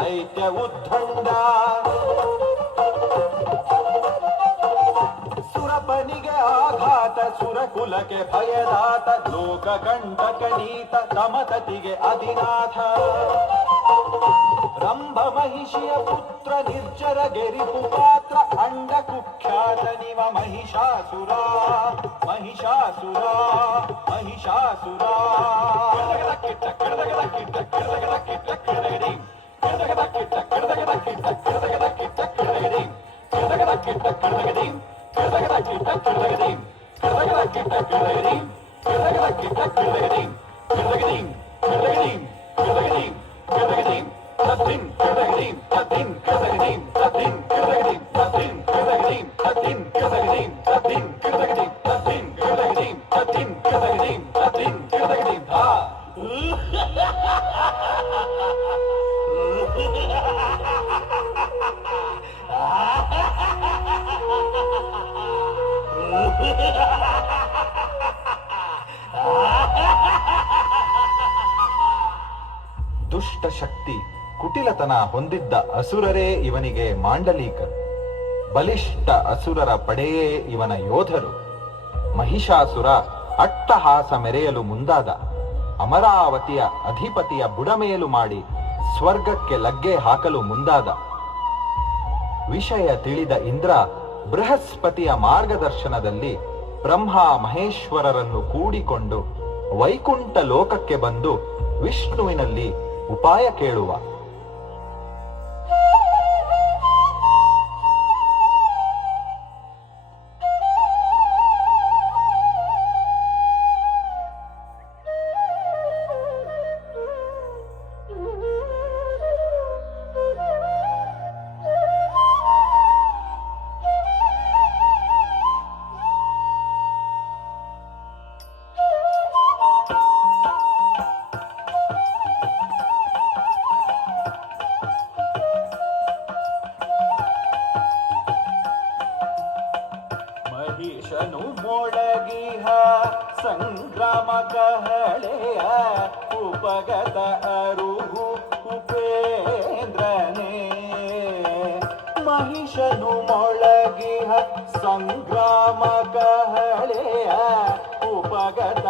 ದೈತ್ಯ ಉದ್ದಂಡ ಸುರಪನಿಗೆ ಆಘಾತ ಸುರಕುಲಕ್ಕೆ ಭಯದಾತ ಲೋಕ ಕಂಟಕನೀತ ತಮತತಿಗೆ ಅಧಿನಾಥ ರಂಭ ಮಹಿಷಿಯ ಪುತ್ರ ನಿರ್ಜರ ಗೆರಿಪು ಪಾತ್ರ ಅಂಡ ಕುಖ್ಯಾತ ನಿವ ಮಹಿಷಾಸುರ ಮಹಿಷಾಸುರ ಮಹಿಷಾಸುರ ದುಷ್ಟ ಶಕ್ತಿ ಕುಟಿಲತನ ಹೊಂದಿದ್ದ ಅಸುರರೇ ಇವನಿಗೆ ಮಾಂಡಲೀಕರು. ಬಲಿಷ್ಠ ಅಸುರರ ಪಡೆಯೇ ಇವನ ಯೋಧರು. ಮಹಿಷಾಸುರ ಅಟ್ಟಹಾಸ ಮೆರೆಯಲು ಮುಂದಾದ. ಅಮರಾವತಿಯ ಅಧಿಪತಿಯ ಬುಡಮೇಲು ಮಾಡಿ ಸ್ವರ್ಗಕ್ಕೆ ಲಗ್ಗೆ ಹಾಕಲು ಮುಂದಾದ. ವಿಷಯ ತಿಳಿದ ಇಂದ್ರ ಬೃಹಸ್ಪತಿಯ ಮಾರ್ಗದರ್ಶನದಲ್ಲಿ ಬ್ರಹ್ಮ ಮಹೇಶ್ವರರನ್ನು ಕೂಡಿಕೊಂಡು ವೈಕುಂಠ ಲೋಕಕ್ಕೆ ಬಂದು ವಿಷ್ಣುವಿನಲ್ಲಿ ಉಪಾಯ ಕೇಳುವ. ಮಹಿಷನು ಮೊಳಗಿಹ ಸಂಗ್ರಾಮ ಕಹಳೆಯ ಉಪಗತ ಅರುಹು ಉಪೇಂದ್ರನೇ. ಮಹಿಷನು ಮೊಳಗಿಹ ಸಂಗ್ರಾಮ ಕಹಳೆಯ ಉಪಗತ